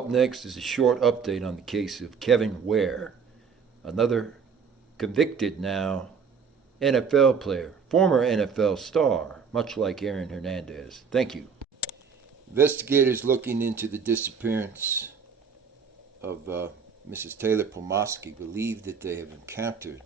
Up next is a short update on the case of Kevin Ware, another convicted now NFL player, former NFL star, much like Aaron Hernandez. Thank you. Investigators looking into the disappearance of Mrs. Taylor Pomaski believe that they have encountered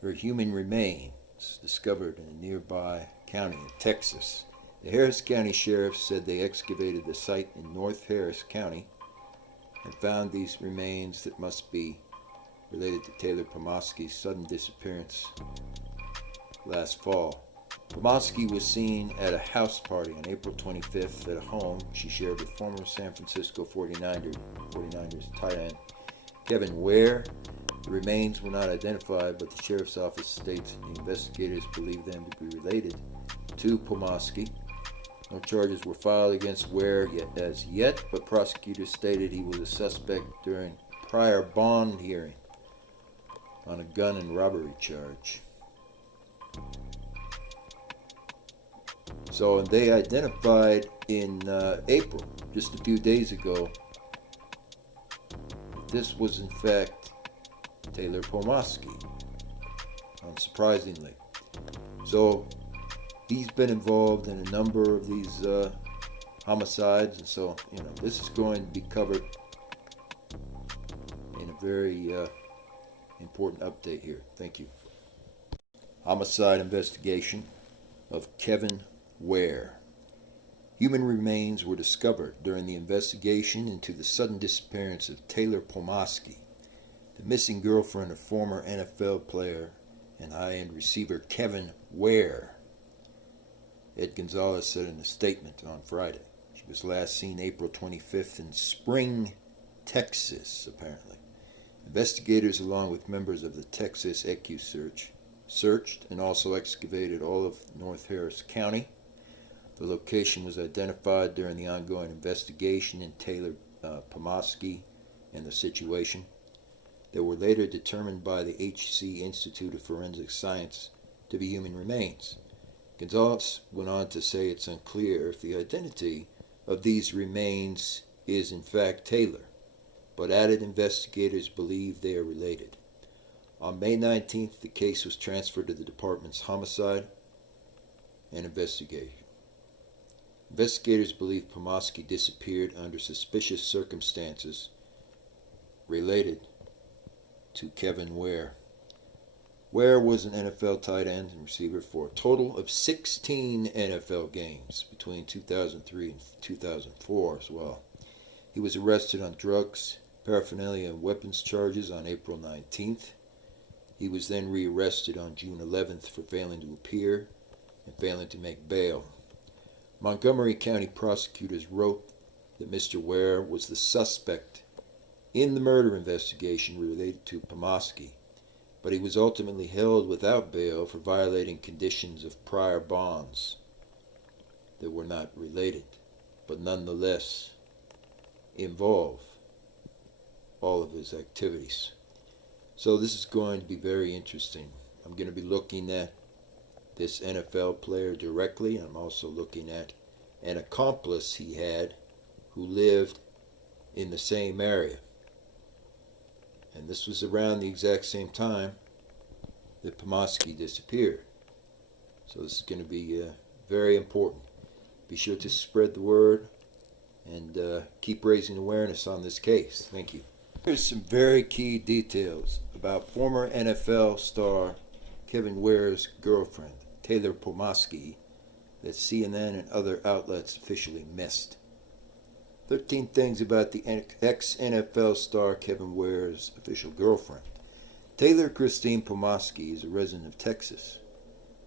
her human remains discovered in a nearby county in Texas. The Harris County Sheriff said they excavated the site in North Harris County and found these remains that must be related to Taylor Pomaski's sudden disappearance last fall. Pomaski was seen at a house party on April 25th at a home she shared with former San Francisco 49ers tight end Kevin Ware. The remains were not identified, but the sheriff's office states the investigators believe them to be related to Pomaski. No charges were filed against Ware as yet, but prosecutors stated he was a suspect during prior bond hearing on a gun and robbery charge. So they identified in April, just a few days ago, that this was in fact Taylor Pomaski, unsurprisingly. So he's been involved in a number of these homicides, and so this is going to be covered in a very important update here. Thank you. Homicide investigation of Kevin Ware. Human remains were discovered during the investigation into the sudden disappearance of Taylor Pomaski, the missing girlfriend of former NFL player and high-end receiver Kevin Ware. Ed Gonzalez said in a statement on Friday. She was last seen April 25th in Spring, Texas, apparently. Investigators, along with members of the Texas EcuSearch, searched and also excavated all of North Harris County. The location was identified during the ongoing investigation in Taylor Pomaski and the situation. They were later determined by the HC Institute of Forensic Science to be human remains. Gonzalez went on to say it's unclear if the identity of these remains is in fact Taylor, but added investigators believe they are related. On May 19th, the case was transferred to the department's homicide and investigation. Investigators believe Pomaski disappeared under suspicious circumstances related to Kevin Ware. Ware was an NFL tight end and receiver for a total of 16 NFL games between 2003 and 2004 as well. He was arrested on drugs, paraphernalia, and weapons charges on April 19th. He was then rearrested on June 11th for failing to appear and failing to make bail. Montgomery County prosecutors wrote that Mr. Ware was the suspect in the murder investigation related to Pomaski, but he was ultimately held without bail for violating conditions of prior bonds that were not related, but nonetheless involve all of his activities. So this is going to be very interesting. I'm going to be looking at this NFL player directly. I'm also looking at an accomplice he had who lived in the same area. And this was around the exact same time that Pomaski disappeared. So this is going to be very important. Be sure to spread the word and keep raising awareness on this case. Thank you. Here's some very key details about former NFL star Kevin Ware's girlfriend, Taylor Pomaski, that CNN and other outlets officially missed. 13 things about the ex-NFL star Kevin Ware's official girlfriend. Taylor Christine Pomaski is a resident of Texas.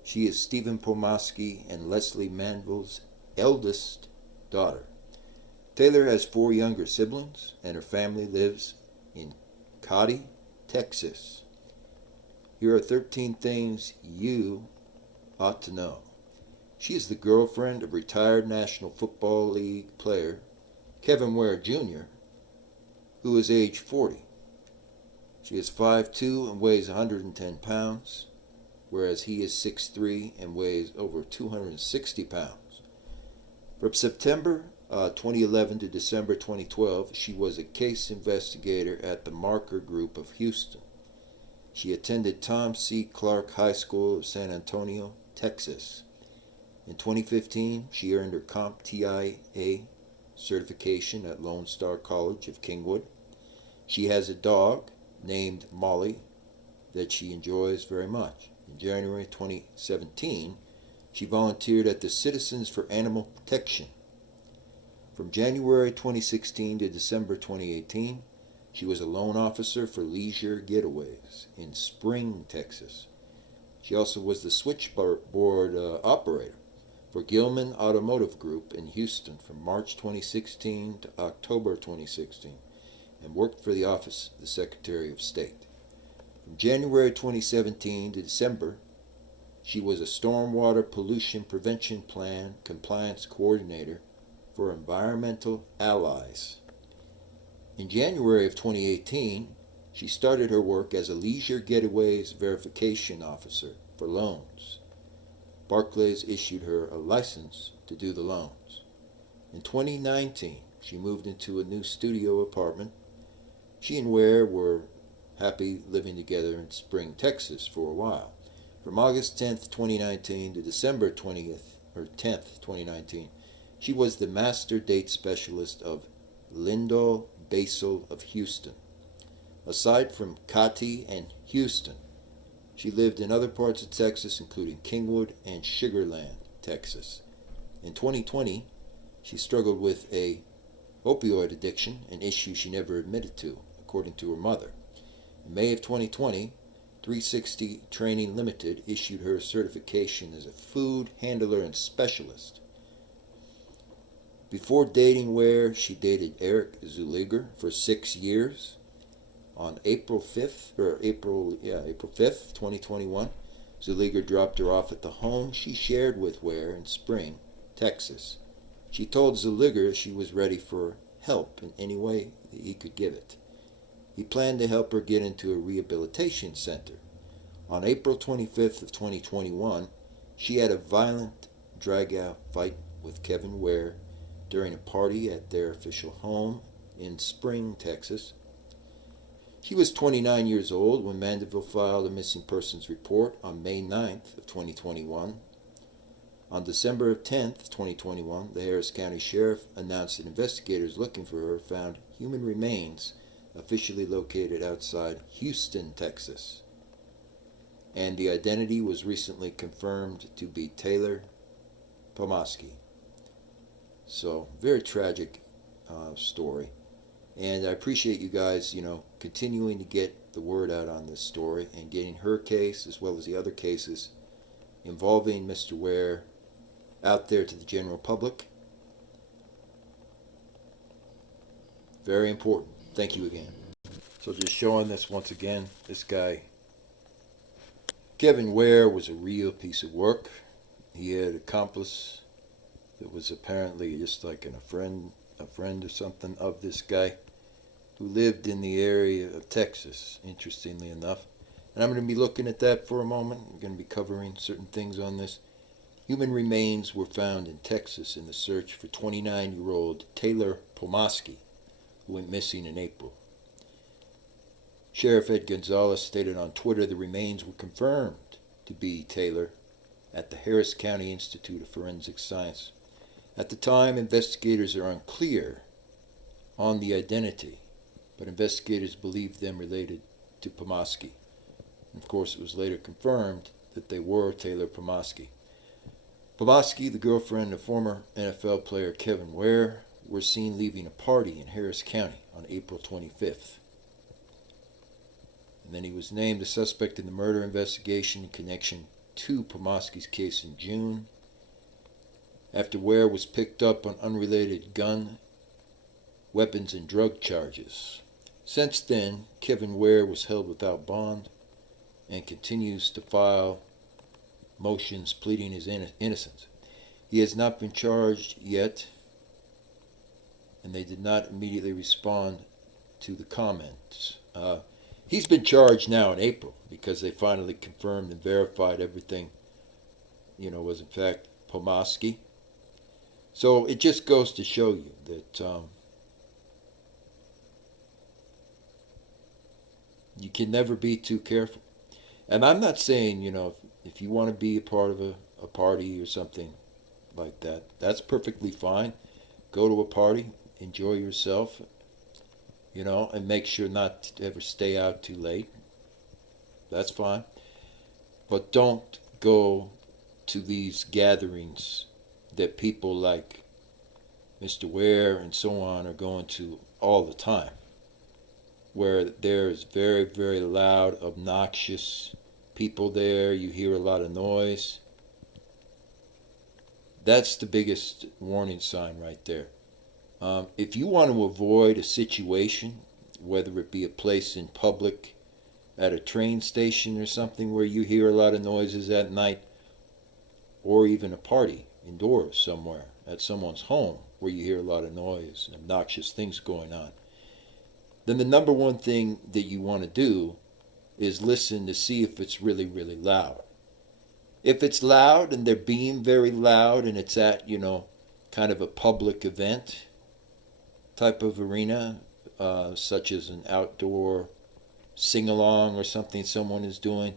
She is Stephen Pomaski and Leslie Manville's eldest daughter. Taylor has 4 younger siblings, and her family lives in Katy, Texas. Here are 13 things you ought to know. She is the girlfriend of retired National Football League player Kevin Ware Jr., who is age 40. She is 5'2" and weighs 110 pounds, whereas he is 6'3" and weighs over 260 pounds. From September 2011 to December 2012, she was a case investigator at the Marker Group of Houston. She attended Tom C. Clark High School of San Antonio, Texas. In 2015, she earned her CompTIA certification at Lone Star College of Kingwood. She has a dog named Molly that she enjoys very much. In January 2017, she volunteered at the Citizens for Animal Protection. From January 2016 to December 2018, she was a loan officer for Leisure Getaways in Spring, Texas. She also was the switchboard operator for Gilman Automotive Group in Houston from March 2016 to October 2016 and worked for the Office of the Secretary of State. From January 2017 to December, she was a Stormwater Pollution Prevention Plan Compliance Coordinator for Environmental Allies. In January of 2018, she started her work as a Leisure Getaways Verification Officer for loans. Barclays issued her a license to do the loans. In 2019, she moved into a new studio apartment. She and Ware were happy living together in Spring, Texas for a while. From August 10th, 2019 to December 10th, 2019, she was the Master Date Specialist of Lindell Basel of Houston. Aside from Cotty and Houston, she lived in other parts of Texas, including Kingwood and Sugar Land, Texas. In 2020, she struggled with a opioid addiction, an issue she never admitted to, according to her mother. In May of 2020, 360 Training Limited issued her certification as a food handler and specialist. Before dating Ware, she dated Eric Zuliger for 6 years. On April 5th, 2021, Zuliger dropped her off at the home she shared with Ware in Spring, Texas. She told Zuliger she was ready for help in any way that he could give it. He planned to help her get into a rehabilitation center. On April 25th of 2021, she had a violent drag-out fight with Kevin Ware during a party at their official home in Spring, Texas. She was 29 years old when Mandeville filed a missing persons report on May 9th of 2021. On December 10th, 2021, the Harris County Sheriff announced that investigators looking for her found human remains officially located outside Houston, Texas. And the identity was recently confirmed to be Taylor Pomaski. So, very tragic story. And I appreciate you guys, continuing to get the word out on this story and getting her case as well as the other cases involving Mr. Ware out there to the general public. Very important. Thank you again. So just showing this once again, this guy, Kevin Ware, was a real piece of work. He had an accomplice that was apparently just like a friend or something of this guy who lived in the area of Texas, interestingly enough. And I'm going to be looking at that for a moment. We're going to be covering certain things on this. Human remains were found in Texas in the search for 29-year-old Taylor Pomaski, who went missing in April. Sheriff Ed Gonzalez stated on Twitter the remains were confirmed to be Taylor at the Harris County Institute of Forensic Science. At the time, investigators are unclear on the identity, but investigators believed them related to Pomaski. And of course, it was later confirmed that they were Taylor Pomaski. Pomaski, the girlfriend of former NFL player Kevin Ware, were seen leaving a party in Harris County on April 25th. And then he was named a suspect in the murder investigation in connection to Pomaski's case in June, after Ware was picked up on unrelated gun, weapons, and drug charges. Since then, Kevin Ware was held without bond and continues to file motions pleading his innocence. He has not been charged yet, and they did not immediately respond to the comments. He's been charged now in April because they finally confirmed and verified everything, was in fact Pomaski. So it just goes to show you that you can never be too careful. And I'm not saying, if you want to be a part of a party or something like that, that's perfectly fine. Go to a party, enjoy yourself, and make sure not to ever stay out too late. That's fine. But don't go to these gatherings that people like Mr. Ware and so on are going to all the time, where there's very, very loud, obnoxious people there. You hear a lot of noise. That's the biggest warning sign right there. If you want to avoid a situation, whether it be a place in public, at a train station or something where you hear a lot of noises at night, or even a party indoors somewhere at someone's home where you hear a lot of noise and obnoxious things going on, then the number one thing that you want to do is listen to see if it's really, really loud. If it's loud and they're being very loud and it's at, kind of a public event type of arena, such as an outdoor sing-along or something someone is doing,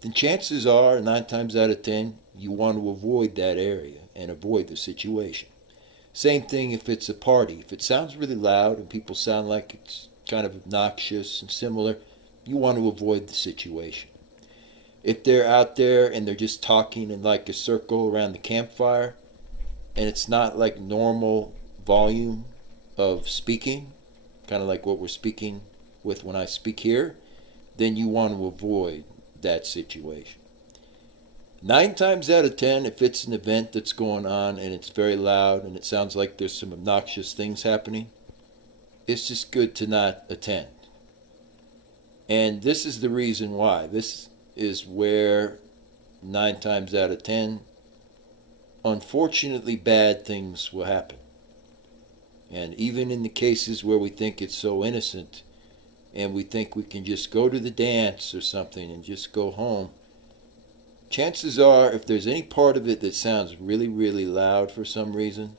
then chances are, 9 times out of 10, you want to avoid that area and avoid the situation. Same thing if it's a party. If it sounds really loud and people sound like it's kind of obnoxious and similar, you want to avoid the situation. If they're out there and they're just talking in like a circle around the campfire, and it's not like normal volume of speaking, kind of like what we're speaking with when I speak here, then you want to avoid that situation. 9 times out of 10, if it's an event that's going on and it's very loud and it sounds like there's some obnoxious things happening, it's just good to not attend. And this is the reason why. This is where 9 times out of 10, unfortunately, bad things will happen. And even in the cases where we think it's so innocent and we think we can just go to the dance or something and just go home, chances are, if there's any part of it that sounds really, really loud for some reason,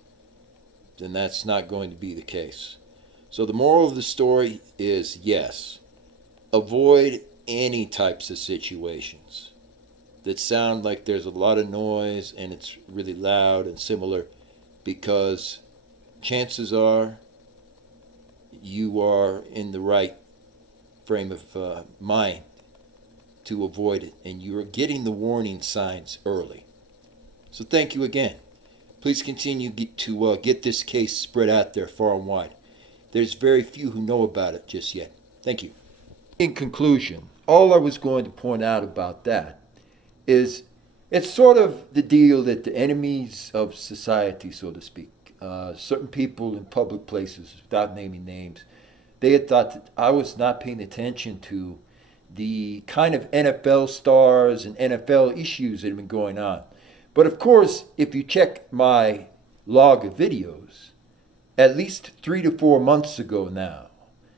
then that's not going to be the case. So the moral of the story is, yes, avoid any types of situations that sound like there's a lot of noise and it's really loud and similar, because chances are you are in the right frame of mind to avoid it, and you're getting the warning signs early. So thank you again. Please continue to get this case spread out there far and wide. There's very few who know about it just yet. Thank you. In conclusion, all I was going to point out about that is it's sort of the deal that the enemies of society, so to speak, certain people in public places, without naming names, they had thought that I was not paying attention to the kind of NFL stars and NFL issues that have been going on. But of course, if you check my log of videos, at least 3 to 4 months ago now,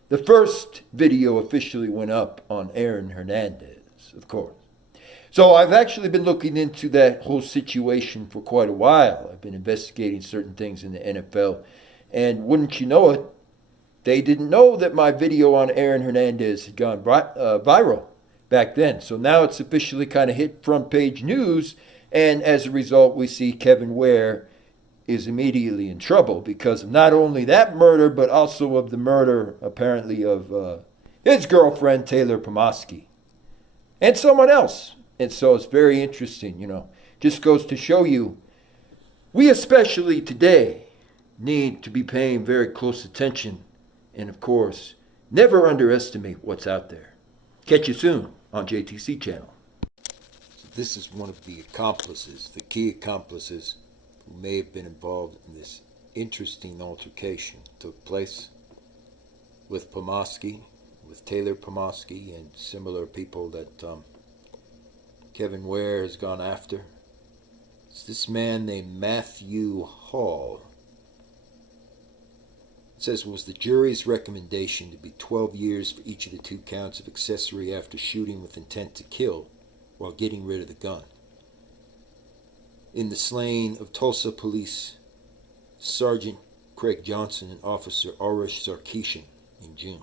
the first video officially went up on Aaron Hernandez, of course. So I've actually been looking into that whole situation for quite a while. I've been investigating certain things in the NFL. And wouldn't you know it, they didn't know that my video on Aaron Hernandez had gone viral back then. So now it's officially kind of hit front page news. And as a result, we see Kevin Ware is immediately in trouble because of not only that murder, but also of the murder, apparently, of his girlfriend, Taylor Pomaski, and someone else. And so it's very interesting, just goes to show you, we especially today need to be paying very close attention. And of course, never underestimate what's out there. Catch you soon on JTC channel. So this is one of the accomplices, the key accomplices who may have been involved in this interesting altercation that took place with Pomaski, with Taylor Pomaski, and similar people that Kevin Ware has gone after. It's this man named Matthew Hall. It says it was the jury's recommendation to be 12 years for each of the 2 counts of accessory after shooting with intent to kill while getting rid of the gun in the slaying of Tulsa police Sergeant Craig Johnson and Officer Arish Sarkisian in June.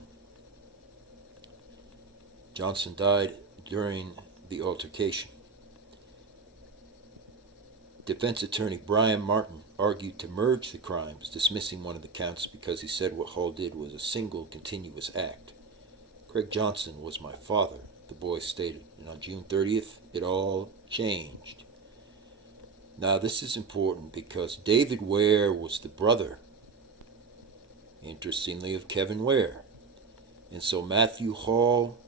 Johnson died during the altercation. Defense attorney Brian Martin argued to merge the crimes, dismissing one of the counts because he said what Hall did was a single continuous act. Craig Johnson was my father, the boy stated, and on June 30th, it all changed. Now this is important because David Ware was the brother, interestingly, of Kevin Ware. And so Matthew Hall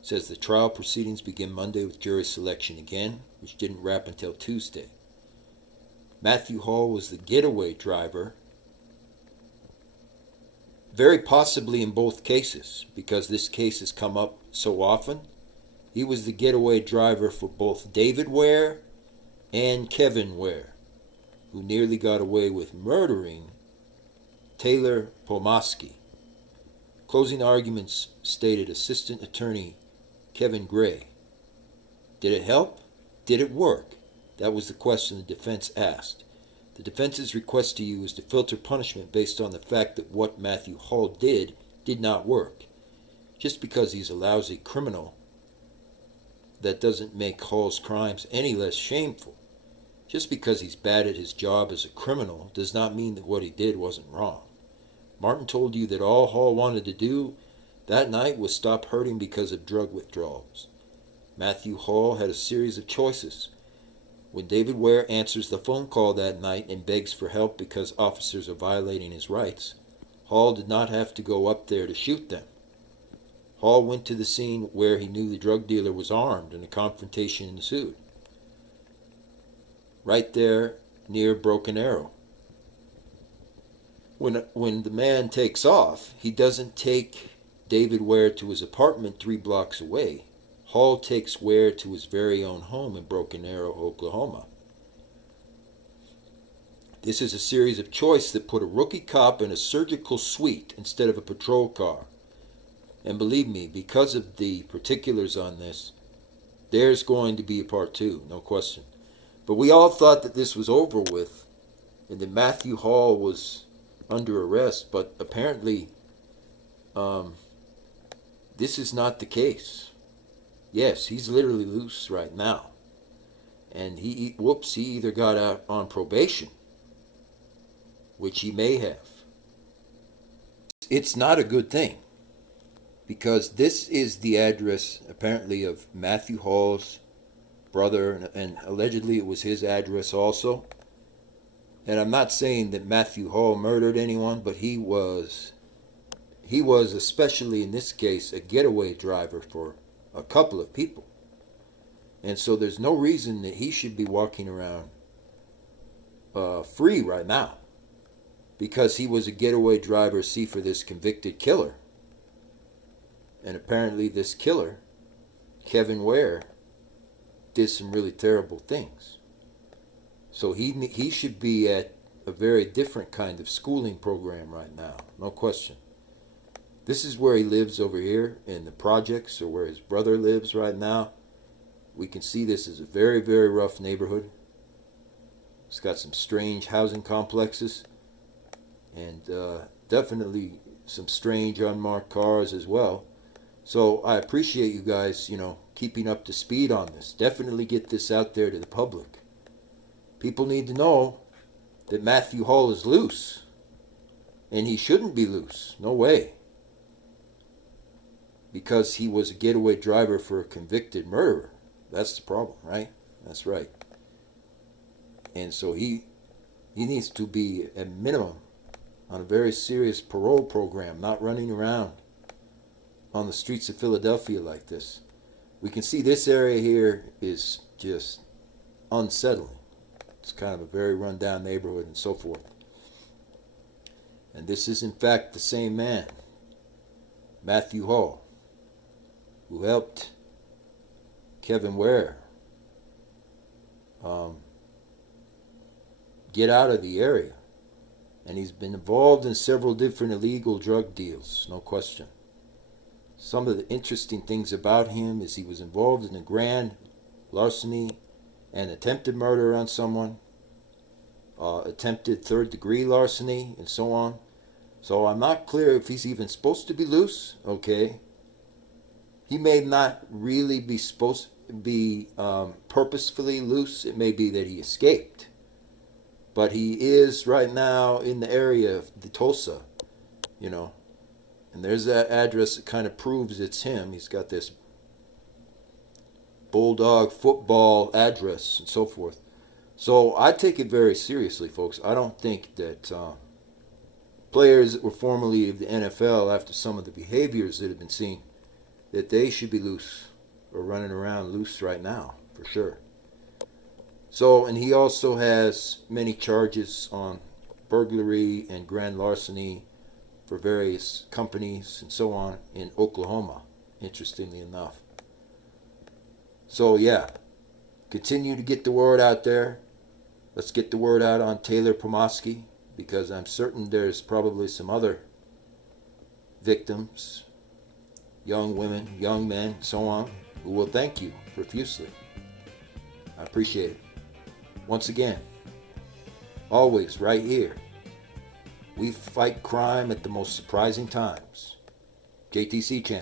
says the trial proceedings begin Monday with jury selection again, which didn't wrap until Tuesday. Matthew Hall was the getaway driver, very possibly in both cases, because this case has come up so often. He was the getaway driver for both David Ware and Kevin Ware, who nearly got away with murdering Taylor Pomaski. Closing arguments stated Assistant Attorney Kevin Gray. Did it help? Did it work? That was the question the defense asked. The defense's request to you is to filter punishment based on the fact that what Matthew Hall did not work. Just because he's a lousy criminal, that doesn't make Hall's crimes any less shameful. Just because he's bad at his job as a criminal does not mean that what he did wasn't wrong. Martin told you that all Hall wanted to do that night was stop hurting because of drug withdrawals. Matthew Hall had a series of choices. When David Ware answers the phone call that night and begs for help because officers are violating his rights, Hall did not have to go up there to shoot them. Hall went to the scene where he knew the drug dealer was armed and a confrontation ensued. Right there near Broken Arrow. When the man takes off, he doesn't take David Ware to his apartment 3 blocks away. Hall takes Ware to his very own home in Broken Arrow, Oklahoma. This is a series of choice that put a rookie cop in a surgical suite instead of a patrol car. And believe me, because of the particulars on this, there's going to be a part 2, no question. But we all thought that this was over with and that Matthew Hall was under arrest, but apparently this is not the case. Yes, he's literally loose right now. And he either got out on probation, which he may have. It's not a good thing, because this is the address, apparently, of Matthew Hall's brother, and allegedly it was his address also. And I'm not saying that Matthew Hall murdered anyone, but he was, especially in this case, a getaway driver for a couple of people. And so there's no reason that he should be walking around free right now, because he was a getaway driver, for this convicted killer. And apparently this killer, Kevin Ware, did some really terrible things. So he should be at a very different kind of schooling program right now, no question. This is where he lives over here in the projects, or where his brother lives right now. We can see this is a very, very rough neighborhood. It's got some strange housing complexes, and definitely some strange unmarked cars as well. So I appreciate you guys, keeping up to speed on this. Definitely get this out there to the public. People need to know that Matthew Hall is loose, and he shouldn't be loose. No way. Because he was a getaway driver for a convicted murderer. That's the problem, right? That's right. And so he needs to be, at minimum, on a very serious parole program, not running around on the streets of Philadelphia like this. We can see this area here is just unsettling. It's kind of a very run-down neighborhood and so forth. And this is, in fact, the same man, Matthew Hall, who helped Kevin Ware get out of the area. And he's been involved in several different illegal drug deals, no question. Some of the interesting things about him is he was involved in a grand larceny and attempted murder on someone. attempted third-degree larceny, and so on. So I'm not clear if he's even supposed to be loose. Okay. He may not really be supposed to be purposefully loose. It may be that he escaped. But he is right now in the area of the Tulsa, you know. And there's that address that kind of proves it's him. He's got this bulldog football address and so forth. So I take it very seriously, folks. I don't think that players that were formerly of the NFL, after some of the behaviors that have been seen, that they should be loose or running around loose right now, for sure. So, and he also has many charges on burglary and grand larceny for various companies and so on in Oklahoma, interestingly enough. So, yeah, continue to get the word out there. Let's get the word out on Taylor Pomaski, because I'm certain there's probably some other victims, young women, young men, so on, who will thank you profusely. I appreciate it. Once again, always right here, we fight crime at the most surprising times. JTC channel.